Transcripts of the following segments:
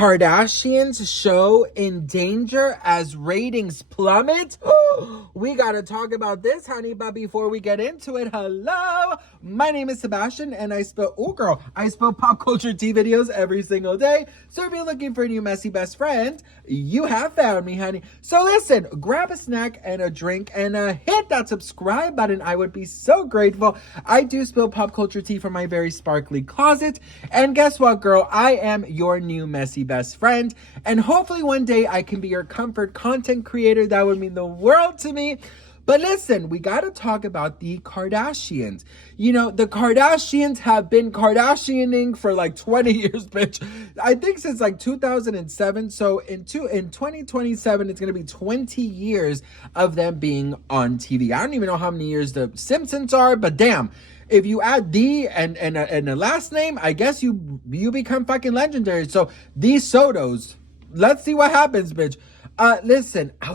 Kardashians show in danger as ratings plummet. We gotta talk about this, honey, but before we get into it, hello, my name is Sebastian and I spill pop culture tea videos every single day. So if you're looking for a new messy best friend, you have found me, honey. So listen, grab a snack and a drink and hit that subscribe button. I would be so grateful. I do spill pop culture tea from my very sparkly closet. And guess what, girl? I am your new messy best friend. And hopefully one day I can be your comfort content creator. That would mean the world to me. But listen, we got to talk about the Kardashians. You know, the Kardashians have been Kardashianing for like 20 years, bitch. I think since like 2007. So in 2027, it's going to be 20 years of them being on TV. I don't even know how many years the Simpsons are, but damn. If you add the and a last name, I guess you become fucking legendary. So these Sotos, let's see what happens, bitch. Listen, I'll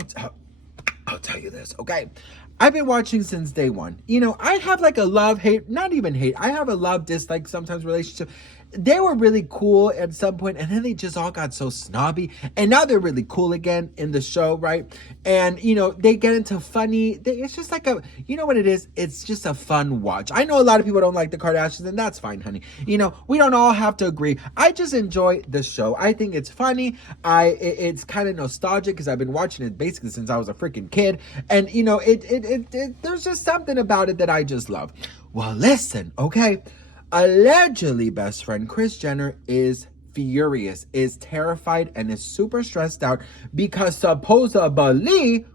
tell you this, okay? I've been watching since day one. You know, I have like a love-hate, not even hate. I have a love-dislike sometimes relationship. They were really cool at some point, and then they just all got so snobby. And now they're really cool again in the show, right? And, you know, they get into funny. It's just like you know what it is? It's just a fun watch. I know a lot of people don't like the Kardashians, and that's fine, honey. You know, we don't all have to agree. I just enjoy the show. I think it's funny. It's kind of nostalgic because I've been watching it basically since I was a freaking kid. And, you know, there's just something about it that I just love. Well, listen, okay? Allegedly, best friend, Kris Jenner is furious, is terrified, and is super stressed out because supposedly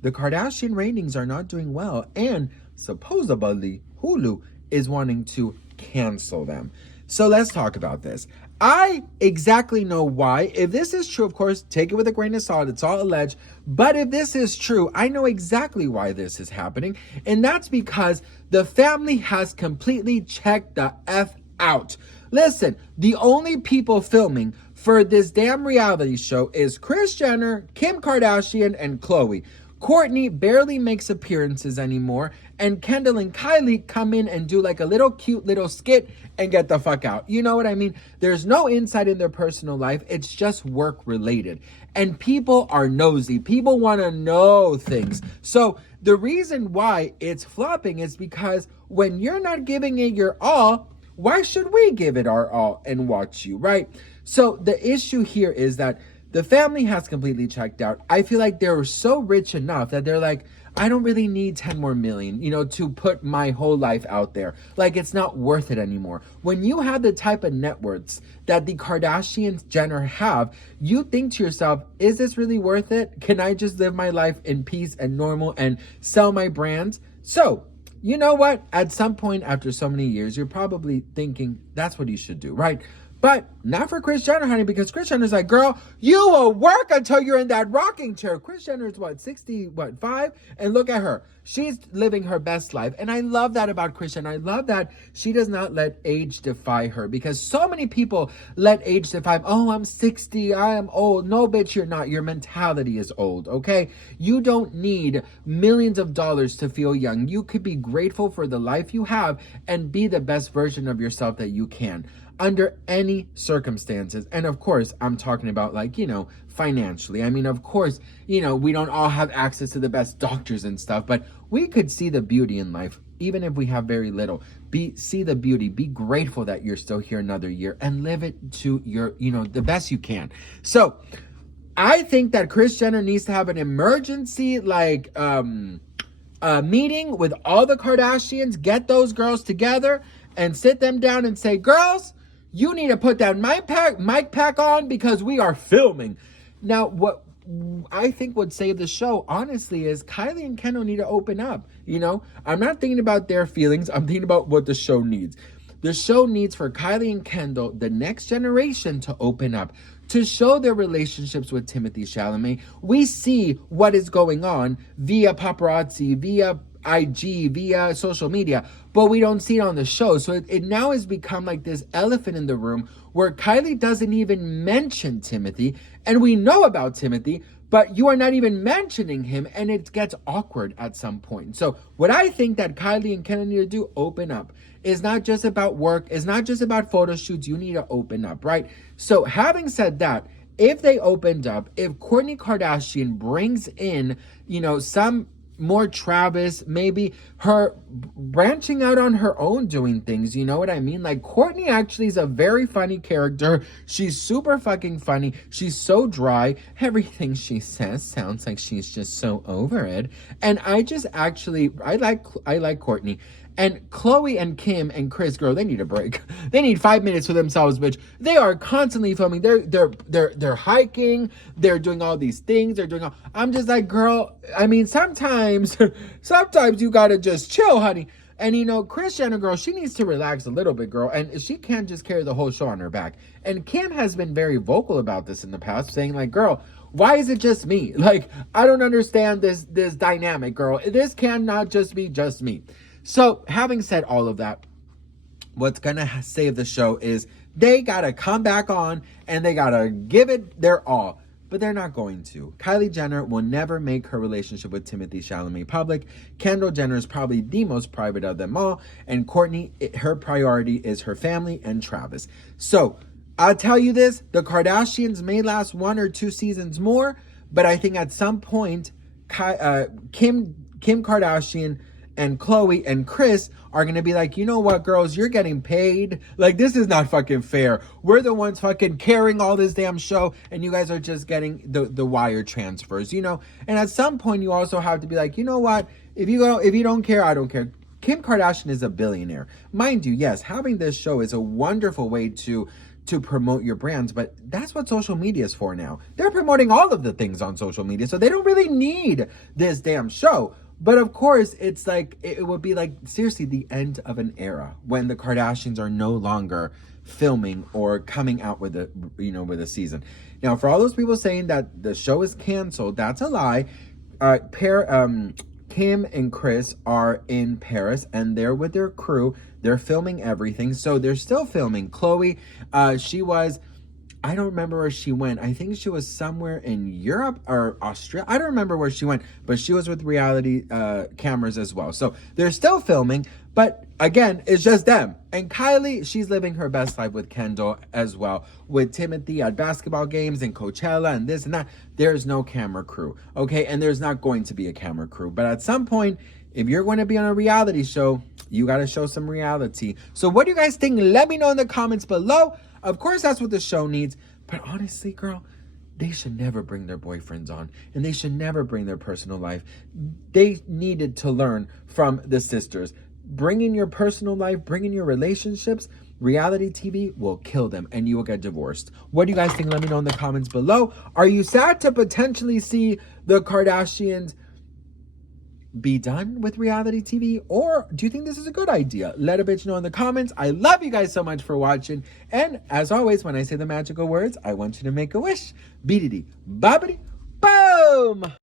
the Kardashian ratings are not doing well, and supposedly Hulu is wanting to cancel them. So let's talk about this. I exactly know why. If this is true, of course, take it with a grain of salt. It's all alleged. But if this is true, I know exactly why this is happening. And that's because the family has completely checked the F out. Listen, the only people filming for this damn reality show is Kris Jenner, Kim Kardashian, and Khloe. Kourtney barely makes appearances anymore, and Kendall and Kylie come in and do like a little cute little skit and get the fuck out. You know what I mean? There's no insight in their personal life. It's just work related. And people are nosy. People want to know things. So the reason why it's flopping is because when you're not giving it your all, why should we give it our all and watch you, right? So the issue here is that the family has completely checked out. I feel like they're so rich enough that they're like, I don't really need 10 more million, you know, to put my whole life out there. Like, it's not worth it anymore. When you have the type of net worths that the Kardashians, Jenner have, you think to yourself, is this really worth it? Can I just live my life in peace and normal and sell my brands? So, you know what? At some point after so many years, you're probably thinking that's what you should do, right? But not for Kris Jenner, honey, because Kris Jenner's like, girl, you will work until you're in that rocking chair. Kris Jenner's 5? And look at her. She's living her best life. And I love that about Kris Jenner. I love that she does not let age defy her, because so many people let age defy. Oh, I'm 60. I am old. No, bitch, you're not. Your mentality is old, okay? You don't need millions of dollars to feel young. You could be grateful for the life you have and be the best version of yourself that you can, under any circumstances. And of course, I'm talking about, like, you know, financially. I mean, of course, you know, we don't all have access to the best doctors and stuff, but we could see the beauty in life, even if we have very little. See the beauty, be grateful that you're still here another year, and live it to your, you know, the best you can. So I think that Kris Jenner needs to have an emergency, like, meeting with all the Kardashians, get those girls together and sit them down and say, girls, you need to put that mic pack on because we are filming. Now, what I think would save the show, honestly, is Kylie and Kendall need to open up. You know, I'm not thinking about their feelings. I'm thinking about what the show needs. The show needs for Kylie and Kendall, the next generation, to open up, to show their relationships with Timothée Chalamet. We see what is going on via paparazzi, via IG, via social media, but we don't see it on the show. So it now has become like this elephant in the room where Kylie doesn't even mention Timothée, and we know about Timothée, but you are not even mentioning him, and it gets awkward at some point. So what I think that Kylie and Kendall need to do, open up. It's not just about work. It's not just about photo shoots. You need to open up, right? So having said that, if they opened up, if Kourtney Kardashian brings in, some more Travis, maybe her branching out on her own doing things, you know what I mean? Like, Kourtney actually is a very funny character. She's super fucking funny. She's so dry. Everything she says sounds like she's just so over it. And I like Kourtney. And Khloe and Kim and Kris, girl, they need a break. They need 5 minutes for themselves, bitch. They are constantly filming. They're hiking. They're doing all these things. I'm just like, girl, I mean, sometimes you gotta just chill, honey. And Kris Jenner, girl, she needs to relax a little bit, girl. And she can't just carry the whole show on her back. And Kim has been very vocal about this in the past, saying like, girl, why is it just me? Like, I don't understand this dynamic, girl. This cannot just be just me. So, having said all of that, what's going to save the show is they got to come back on and they got to give it their all. But they're not going to. Kylie Jenner will never make her relationship with Timothée Chalamet public. Kendall Jenner is probably the most private of them all. And Kourtney, her priority is her family and Travis. So, I'll tell you this. The Kardashians may last 1 or 2 seasons more. But I think at some point, Kim Kardashian and Khloe and Kris are going to be like, you know what, girls, you're getting paid. Like, this is not fucking fair. We're the ones fucking carrying all this damn show, and you guys are just getting the wire transfers, And at some point, you also have to be like, you know what, if you don't care, I don't care. Kim Kardashian is a billionaire. Mind you, yes, having this show is a wonderful way to promote your brands, but that's what social media is for now. They're promoting all of the things on social media, so they don't really need this damn show. But of course, it's like, it would be like, seriously, the end of an era when the Kardashians are no longer filming or coming out with a season. Now, for all those people saying that the show is canceled, that's a lie. Kim and Kris are in Paris and they're with their crew. They're filming everything. So they're still filming. Khloe, I don't remember where she went. I think she was somewhere in Europe or Australia. I don't remember where she went, but she was with reality cameras as well. So they're still filming, but again, it's just them. And Kylie, she's living her best life with Kendall as well, with Timothée at basketball games and Coachella and this and that. There's no camera crew, okay? And there's not going to be a camera crew. But at some point, if you're going to be on a reality show, you got to show some reality. So what do you guys think? Let me know in the comments below. Of course, that's what the show needs. But honestly, girl, they should never bring their boyfriends on. And they should never bring their personal life. They needed to learn from the sisters. Bringing your personal life, bringing your relationships, reality TV will kill them and you will get divorced. What do you guys think? Let me know in the comments below. Are you sad to potentially see the Kardashians be done with reality TV, or do you think this is a good idea? Let a bitch know in the comments. I love you guys so much for watching, and as always, when I say the magical words, I want you to make a wish. Beedity bobbity boom.